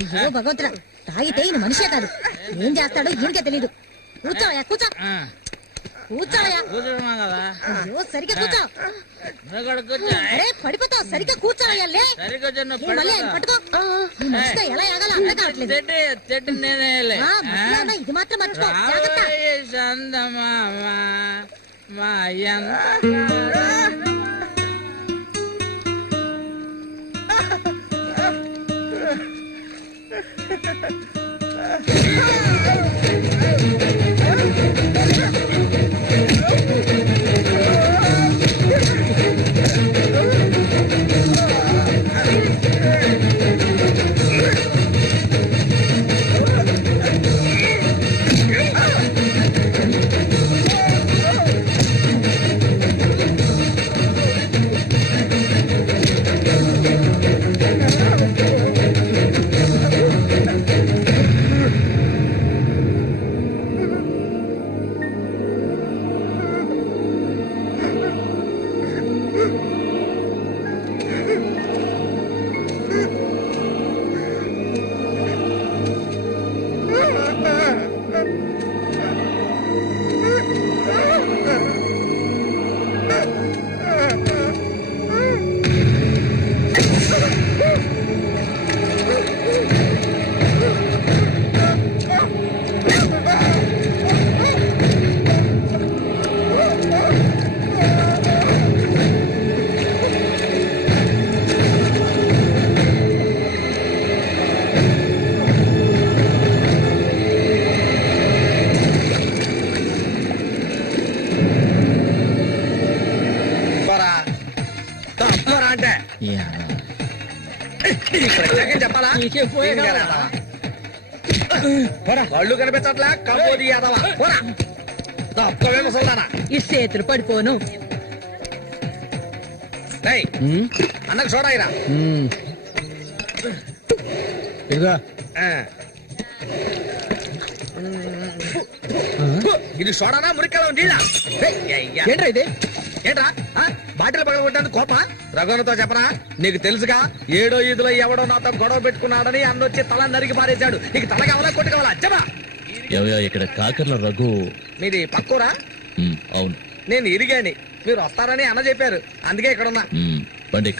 అయ్యో భగవంతుడా, తాగితే ఈయన మనిషే కాదు, ఏం చేస్తాడో ఈయనకే తెలీదు. కూర్చోవయ్యా, కూర్చో కూర్చోవయ్యా. అయ్యో సరిగ్గా కూర్చో. అరే పడిపోతావు, సరిగ్గా కూర్చోవయ్యా. మళ్ళీ ఆయన పట్టుకో. ఈ మనిషితో ఎలా ఎగాలో అర్థం కావట్లేదు. ఇది మాత్రం మర్చిపో. చెప్పాలా కళ్ళు కనిపించట్లే కంపోది ముసల్దానా ఈ చేతులు పడిపోను. అన్నకు చూడాయిరా ఇది చూడానా మురికలా నీళ్ళ ఏంట్రా ఇది? ఏంట్రా బాటిల్ పగలగొట్టడానికి కోప? రఘునతో చెప్పరా, నీకు తెలుసుగా 7వ ఈదులో ఎవడో నాతో గొడవ పెట్టుకున్నాడని అన్నొచ్చి తల నరికి పారేశాడు. నీకు తల కావాలా కొట్టు కావాలా? చెప్పరా. ఇక్కడ కాకర్ల రఘు మీది పక్కూరా? అవును. నేను ఇరిగాని, మీరు వస్తారని అన్న చెప్పారు, అందుకే ఇక్కడ ఉన్నా. బండి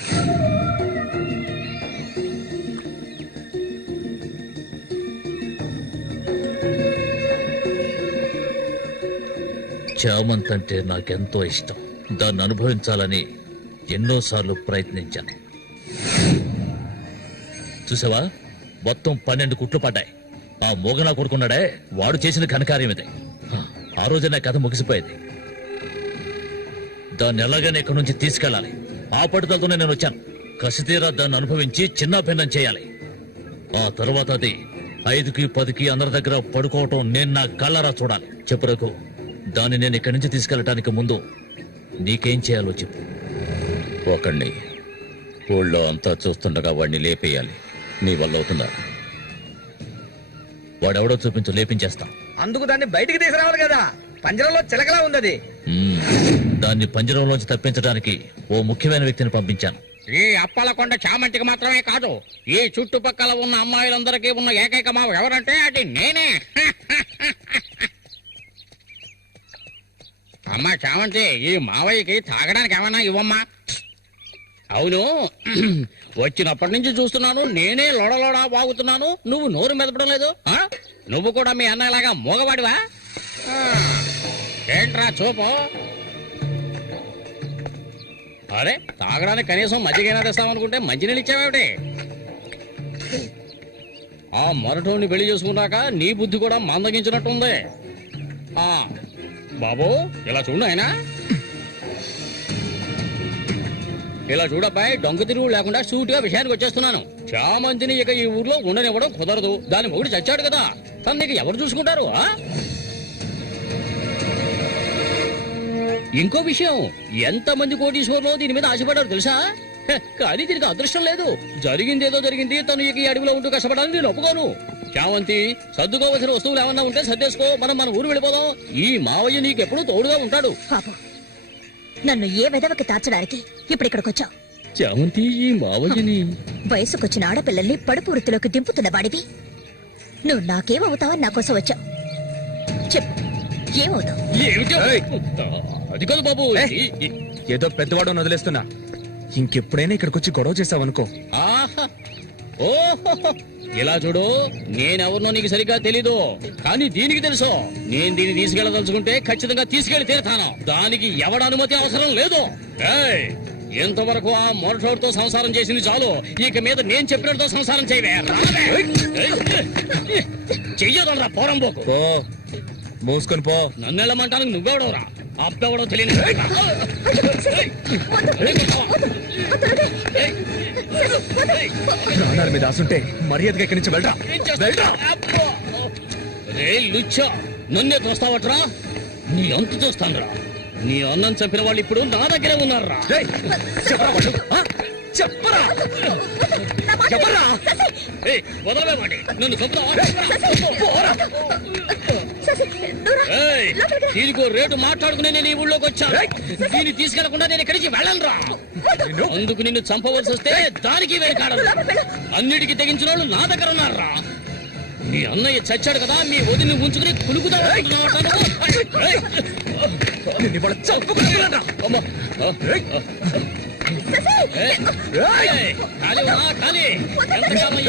చామంత్ అంటే నాకెంతో ఇష్టం. దాన్ని అనుభవించాలని ఎన్నోసార్లు ప్రయత్నించాను. చూసావా, మొత్తం 12 కుట్లు పడ్డాయి. ఆ మోగనా కొడుకున్నాడే, వాడు చేసిన ఘనకార్యం ఇదే. ఆ రోజే నా కథ ముగిసిపోయేది. దాన్ని ఎలాగైనా ఇక్కడి నుంచి తీసుకెళ్ళాలి. ఆ పట్టుదలతోనే నేను వచ్చాను. కసితీరా దాన్ని అనుభవించి చిన్న భిన్నం చేయాలి. ఆ తర్వాత అది 5కి 10కి అందరి దగ్గర పడుకోవటం నేను నా కళ్ళరా చూడాలి. చెప్పు రఘు, దాన్ని నేను ఇక్కడి నుంచి తీసుకెళ్ళటానికి ముందు నీకేం చేయాలో చెప్పు. ఒకడిని ఊళ్ళో అంతా చూస్తుండగా వాడిని లేపేయాలి. నీ వల్ల అవుతుందా? వాడెవడో చూపించు, లేపించేస్తా. అందుకు దాన్ని బయటికి తీసుకురావాలి కదా, పంజరంలో చిలకలా ఉంది. దాన్ని పంజరంలోంచి తప్పించడానికి ఓ ముఖ్యమైన వ్యక్తిని పంపించాను. ఈ అప్పలకొండ చామంతికి మాత్రమే కాదు, ఈ చుట్టుపక్కల ఉన్న అమ్మాయిలందరికీ ఉన్న ఏకైక మావ ఎవరంటే అది నేనే. అమ్మా చామంతి, ఈ మావయ్యకి తాగడానికి ఏమన్నా ఇవ్వమ్మా. అవును, వచ్చినప్పటి నుంచి చూస్తున్నాను, నేనే లోడలోడా వాగుతున్నాను, నువ్వు నోరు మెదపడం లేదు. నువ్వు కూడా మీ అన్నలాగా మూగవాడివా? ఏంట్రా చూపు? అరే, తాగడానికి కనీసం మజ్జిగైనా తెస్తామనుకుంటే మంచినీళ్ళు ఇచ్చావేమిటి? ఆ మరటోని పెళ్లి చేసుకున్నాక నీ బుద్ధి కూడా మందగించినట్టుంది. బాబు, ఇలా చూడు ఆయన, ఇలా చూడబ్బాయి, దొంగ తిరుగు లేకుండా సూటిగా విషయానికి వచ్చేస్తున్నాను. చామంతిని ఇక ఈ ఊర్లో ఉండనివ్వడం కుదరదు. దాని మొగుడు చచ్చాడు కదా, తను నీకు ఎవరు చూసుకుంటారు? ఇంకో విషయం, ఎంతమంది కోటీశ్వర్లో దీని మీద ఆశపడ్డారు తెలుసా? కానీ దీనికి అదృష్టం లేదు. జరిగిందేదో జరిగింది, తను ఇక ఈ అడవిలో ఉంటూ కష్టపడాలని నేను ఒప్పుకోను. చామంతి, సర్దుకోవలసిన వస్తువులు ఏమన్నా ఉంటే సర్దేసుకో, మనం మన ఊరు వెళ్ళిపోదాం. ఈ మావయ్య నీకెప్పుడు తోడుగా ఉంటాడు. పాపం, నన్ను ఏ విధవకి తార్చడానికి ఇప్పుడు ఇక్కడికి వచ్చావు. చామంతి ఈ మావయ్యని వయసుకొచ్చిన ఆడపిల్లల్ని పడుపు వృత్తిలోకి దింపుతున్న వాడివి నువ్వు నాకేమవుతావని నా కోసం వచ్చావు. చెప్పు, ఏమవుతావు? ఏమిటో? ఏయ్! అది కాదు బాబు. ఏదో పెద్దవాడు వదిలేస్తున్నా. ఇంకెప్పుడైనా ఇక్కడికి వచ్చి గొడవ చేసావనుకో. ఆహా! ఓహో! ఇలా చూడు, నేనెవరినో నీకు సరిగ్గా తెలీదు, కానీ దీనికి తెలుసు. నేను దీన్ని తీసుకెళ్ళదలుచుకుంటే ఖచ్చితంగా తీసుకెళ్లి తీరుతాను. దానికి ఎవడ అనుమతి అవసరం లేదు. ఏయ్! ఎంతవరకు ఆ మొరటోడితో సంసారం చేసింది చాలు. ఇక మీద నేను చెప్పినతో సంసారం చేయవే. చెయ్యదరా పోరంబోకు. పో, మూసుకొని పో. నన్ను వెళ్ళమంటానికి నువ్వెవడవరా? అప్పెవడో తెలియదు. ప్రాణాల మీద ఆసుంటే మర్యాదగా ఇక్కడి నుంచి వెళ్ళరా. రే లుచ్చా, నన్నే తోస్తావట్రా? నీ అంతు చూస్తానురా. నీ అన్నం చంపిన వాళ్ళు ఇప్పుడు నా దగ్గరే ఉన్నారా? రేయ్, చెప్పరా వాడు? ఆ? చెప్పరా చెప్పరా. వదలవేమండి, నన్ను చంపుతావా? దీనికో రేటు మాట్లాడుకునే నేను ఈ ఊళ్ళోకి వచ్చాను. దీన్ని తీసుకెళ్లకుండా నేను ఇక్కడికి వెళ్ళనురా. అందుకు నిన్ను చంపవలసి వస్తే దానికి వెనకాడను. అన్నిటికీ తెగించిన వాళ్ళు నా దగ్గర ఉన్నారా? మీ అన్నయ్య చచ్చాడు కదా, మీ వదిని ఉంచుకుని కులుకుతాడు.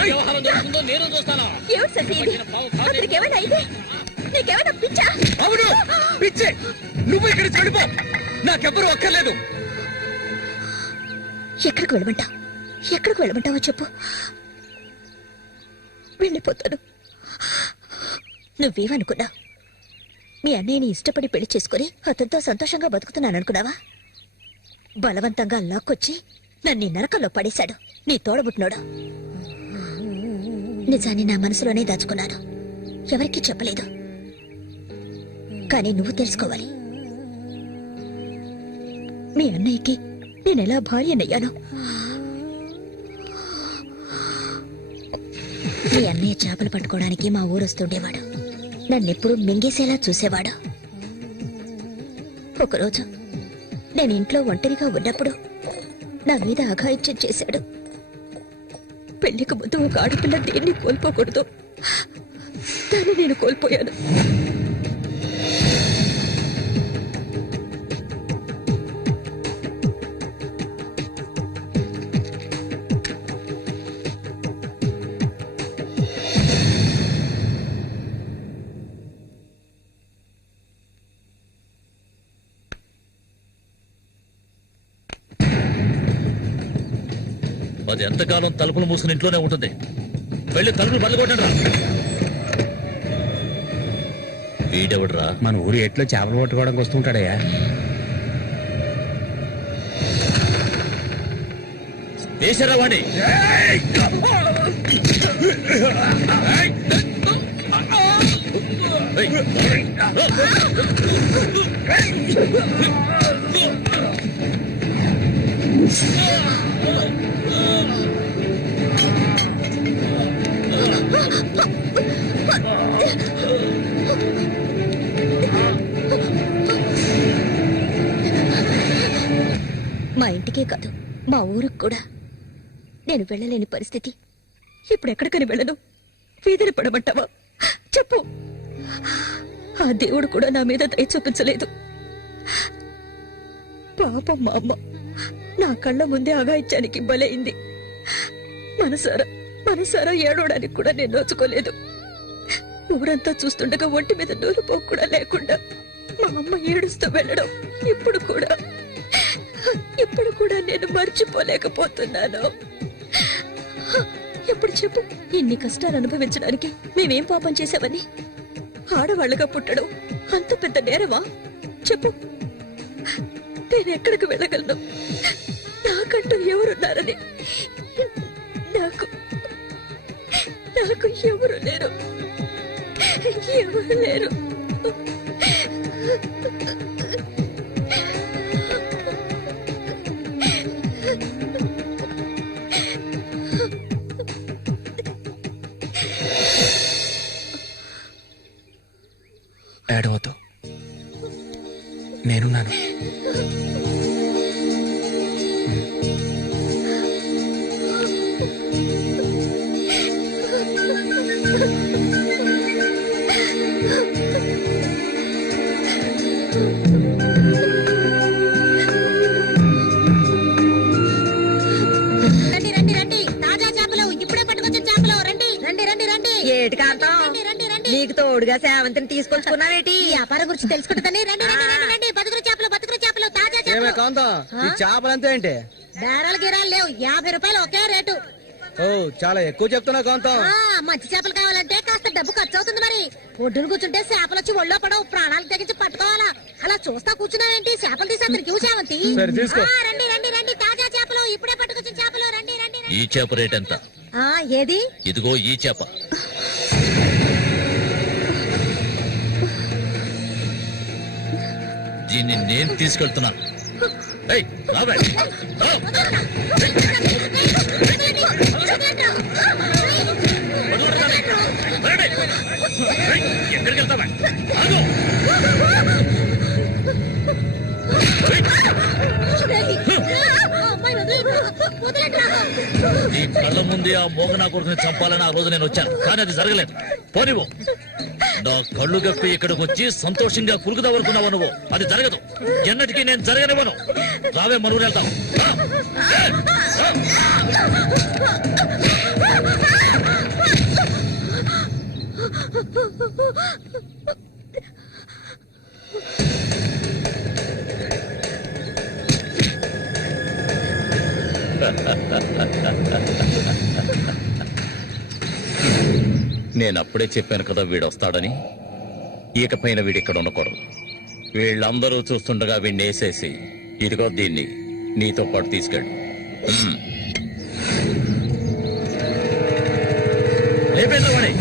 వ్యవహారం జరుగుతుందో నేను చూస్తాను. అవును, పిచ్చే. నువ్వు ఇక్కడికి వెళ్ళిపో, నాకెవ్వరూ అక్కర్లేదు. ఎక్కడికి వెళ్ళమంటావు? ఎక్కడికి వెళ్ళమంటావో చెప్పు, వెళ్ళిపోతాను. నువ్వేమనుకున్నా? మీ అన్నయ్యని ఇష్టపడి పెళ్లి చేసుకుని అతనితో సంతోషంగా బతుకుతున్నాను అనుకున్నావా? బలవంతంగా లాక్కొచ్చి నన్ను నరకంలో పడేశాడు నీ తోడబుట్టినోడు. నిజాన్ని నా మనసులోనే దాచుకున్నాను, ఎవరికీ చెప్పలేదు. కానీ నువ్వు తెలుసుకోవాలి, మీ అన్నయ్యకి నేనెలా భార్యనయ్యాను. మీ అన్నయ్య చేపలు పట్టుకోవడానికి మా ఊరొస్తుండేవాడు. నన్నెప్పుడు మింగేసేలా చూసేవాడు. ఒకరోజు నేను ఇంట్లో ఒంటరిగా ఉన్నప్పుడు నా మీద అఘాయిత్యం చేశాడు. పెళ్లికి ముందు ఒక ఆడపిల్ల దేన్ని కోల్పోకూడదు, దాన్ని నేను కోల్పోయాను. అది ఎంతకాలం తలుపులు మూసుకుని ఇంట్లోనే ఉంటుంది. వెళ్ళి తలుపులు బద్దకొట్టండి రా. వీడెవడరా? మన ఊరి ఎట్లో చేపలు పట్టుకోవడానికి వస్తుంటాడయ్యా. వేసారా వాణ్ణి? మా ఇంటికే కాదు, మా ఊరికి కూడా నేను వెళ్ళలేని పరిస్థితి. ఇప్పుడు ఎక్కడికని వెళ్ళను? వీధిని పడమంటావా? చెప్పు. ఆ దేవుడు కూడా నా మీద దయ చూపించలేదు. పాపం మా అమ్మ నా కళ్ళ ముందే అఘాయిత్యానికి బలైంది. మనసారా ఏడవడానికి కూడా నేను నోచుకోలేదు. ఊరంతా చూస్తుండగా ఒంటి మీద నూరు పోకు కూడా లేకుండా మా అమ్మ ఏడుస్తూ వెళ్ళడం ఇప్పుడు కూడా నేను మర్చిపోలేకపోతున్నాను. ఎప్పుడు చెప్పు, ఇన్ని కష్టాలు అనుభవించడానికి మేమేం పాపం చేశామని? ఆడవాళ్ళగా పుట్టడం అంత పెద్ద నేరమా? చెప్పు, నేను ఎక్కడికి వెళ్ళగలను? నాకంటూ ఎవరున్నారని నాకు ఎవరు లేరు. ఏడవద్దు, నేనున్నాను. ఏటి కాంతం రండి, రండి, రండి. నీకు తోడుగా సేవంతిని తీసుకొచ్చుకున్నావేటి ఈ వ్యాపారం గురించి తెలుసుకుంటుందని రండి రండి రండి రండి బతుకులు చేపలు తాజా చేపలు కాంతం ఈ చేపలు అంతే ఏంటి బేరాలు గిరాలు లేవు 50 రూపాయలు ఒకే రేటు ఓ చాలా ఎక్కువ చెప్తున్నా కాంతం మంచి చేపలు కావాలంటే కాస్త డబ్బు ఖర్చు అవుతుంది మరి ఒడ్డును కూర్చుంటే చేపలు వచ్చి ఒళ్ళో పడవు ప్రాణాలు తెగించి పట్టుకోవాలా అలా చూస్తా కూర్చున్నావేంటి చేపలు తీసి అతనికి సేవంతి సరే, తీసుకో. రండి రండి రండి తాజా చేపలు ఇప్పుడే పట్టుకొచ్చిన చేపలు రండి రండి రండి. ఈ చేప రేట్ ఎంత? ఏది ఇదిగో ఈ చేప. దీన్ని నేను తీసుకెళ్తున్నాను. ఏయ్, రావే. రా. ఏయ్, ఎక్కడికి వెళ్తావా? ఆగు. నీ కళ్ళ ముందే ఆ మోగనా కొడుకుని చంపాలని ఆ రోజు నేను వచ్చాను, కానీ అది జరగలేదు. పోనివ్వు. నా కళ్ళు గప్పి ఇక్కడికి వచ్చి సంతోషంగా కురుకుదావనుకున్నావు నువ్వు. అది జరగదు, ఎన్నటికీ నేను జరగనివ్వను. రావే, మనుగురు వెళ్తాం. నేనప్పుడే చెప్పాను కదా వీడొస్తాడని. ఇకపైన వీడిక్కడ ఉండకూడదు. వీళ్ళందరూ చూస్తుండగా వీడిని వేసేసి ఇదిగో దీన్ని నీతో పాటు తీసుకెళ్ళు. లేపేద్దామని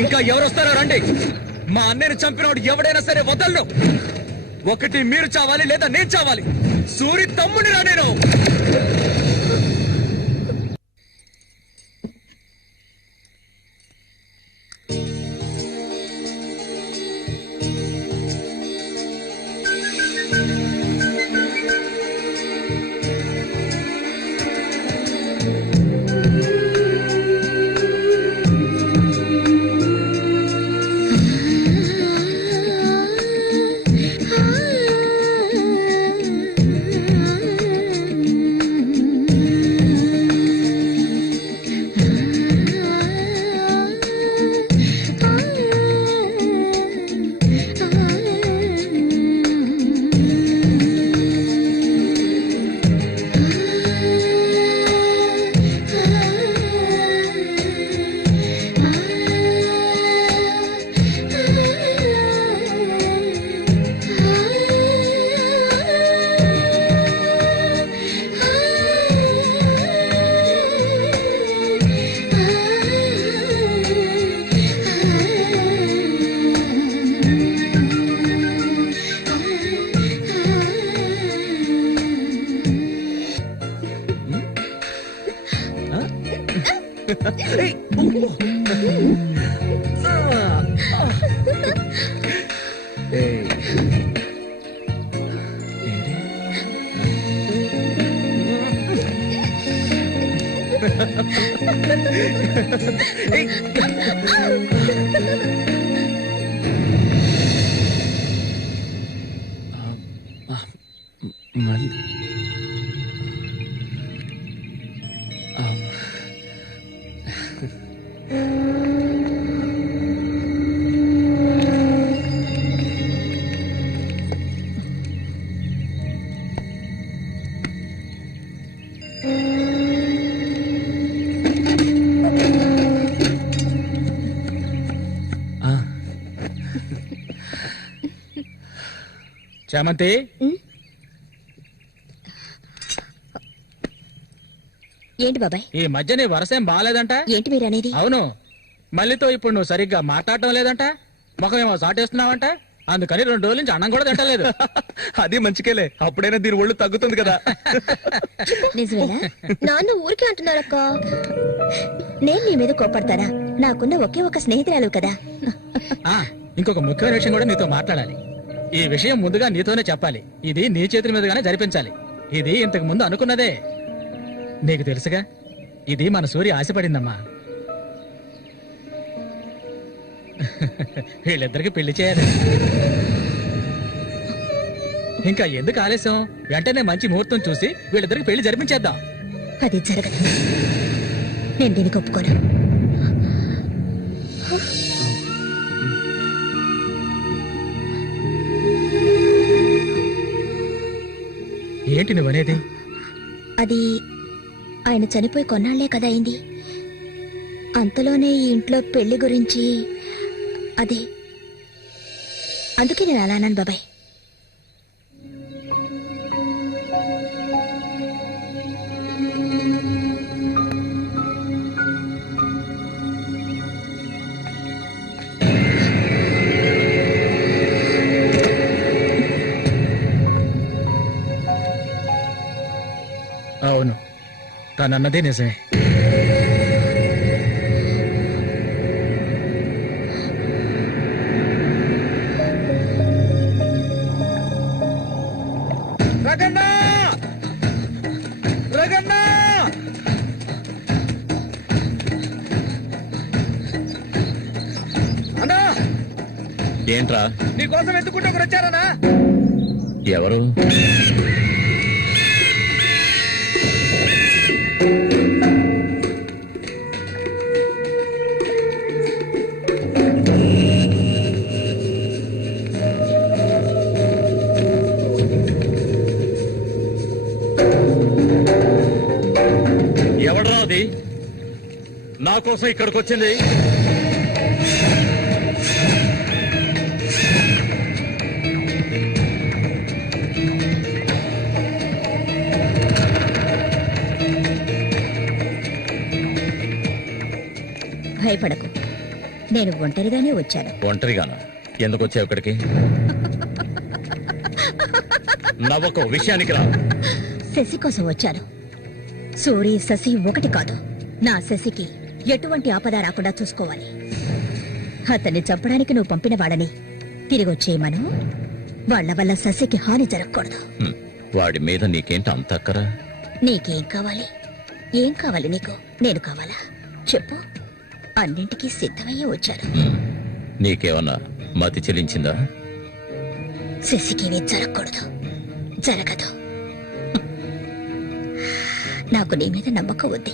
ఇంకా ఎవరు వస్తారో రండి. మా అన్నయ్యని చంపినోడు ఎవడైనా సరే వదలను. ఒకటి మీరు చావాలి లేదా నేను చావాలి. సూరి తమ్ముడిరా నేను. చామంతి, ఏంటి బాబాయ్? ఈ మధ్య నీ వరసేం బాగాలేదంట. ఏంటి మీరు అనేది? అవును, మళ్ళీతో ఇప్పుడు నువ్వు సరిగ్గా మాట్లాడటం లేదంట, ముఖమేమో సాటేస్తున్నావంట, అందుకని 2 రోజుల నుంచి అన్నం కూడా తింటలేదు. అది మంచికేలే, అప్పుడైనా దీని ఒళ్ళు తగ్గుతుంది కదా. నిజమేనా? నాన్న ఊరికే అంటున్నారక్క. నేను నీ మీద కోపడతానా? నాకున్న ఒకే ఒక స్నేహితురాలు కదా. ఇంకొక ముఖ్యమైన విషయం కూడా నీతో మాట్లాడాలి. ఈ విషయం ముందుగా నీతోనే చెప్పాలి. ఇది నీ చేతుల మీదుగానే జరిపించాలి. ఇది ఇంతకు ముందు అనుకున్నదే, నీకు తెలుసుగా. ఇది మన సూర్య ఆశపడిందమ్మా. వీళ్ళిద్దరికి పెళ్లి చేయాలి. ఇంకా ఎందుకు ఆలస్యం? వెంటనే మంచి ముహూర్తం చూసి వీళ్ళిద్దరికి పెళ్లి జరిపించేద్దాం. అది జరగదు. నేను దీనికి ఒప్పుకోను. ఏంటి నువ్వనేది? అది ఆయన చనిపోయి కొన్నాళ్లే కదా అయింది. అంతలోనే ఈ ఇంట్లో పెళ్లి గురించి అదే, అందుకే నేను అలా అన్నాను బాబాయ్. అవును, తనన్నదే నిజమే. రగన్నా, రగన్నా, అన్నా, ఏంట్రా? నీకోసం ఎత్తుకుంటే ఒకరు వచ్చారనా? ఎవరు? ఎవడ్రా అది నా కోసం ఇక్కడికి వచ్చింది? భయపడకు, నేను ఒంటరిగానే వచ్చాను. ఒంటరిగానా? ఎందుకు వచ్చావు ఇక్కడికి? నవ్వకు, విషయానికి రా. శశి కోసం వచ్చాను. సూరి, శశి ఒకటి కాదు. నా శశికి ఎటువంటి ఆపద రాకుండా చూసుకోవాలి. అతన్ని చంపడానికి నువ్వు పంపిన వాడని తిరిగి వచ్చేయమను. వాళ్ల వల్ల శశికి హాని జరగకూడదు. వాడి మీద నీకేంటి అంత అక్కరా? నీకేం కావాలి? ఏం కావాలి నీకు? నేను కావాలా? చెప్పు. అన్నింటికీ సిద్ధమయ్యే వచ్చాను. నీకేమన్నా మతి చెల్లించిందా? శశికేమీ జరగకూడదు. జరగదు. నాకు నీ మీద నమ్మకం ఉంది.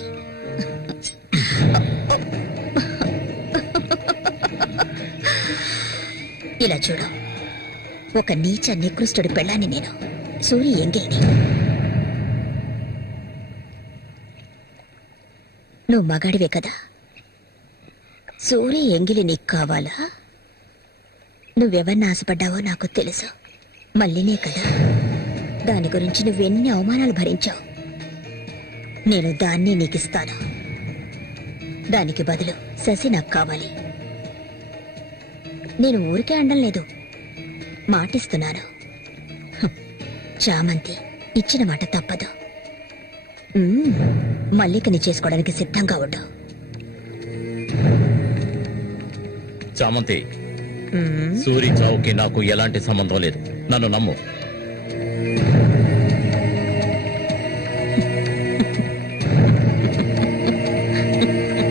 ఇలా చూడు, ఒక నీచ నికృష్టుడి పెళ్ళాన్ని నేను, సూరి ఎంగిల్ని. నువ్వు మగాడివే కదా. సూరి ఎంగిలి నీకు కావాలా? నువ్వెవరిని ఆశపడ్డావో నాకు తెలుసు. మళ్ళీనే కదా. దాని గురించి నువ్వెన్ని అవమానాలు భరించావు. నేను దాన్ని నీకిస్తాను. దానికి బదులు శశి నాకు కావాలి. నేను ఊరికే అండం లేదు, మాటిస్తున్నాను. చామంతి ఇచ్చిన మాట తప్పదు. మల్లికని చేసుకోవడానికి సిద్ధంగా ఉండు. చామంతి సూరి చావుకి నాకు ఎలాంటి సంబంధం లేదు. నన్ను నమ్ము.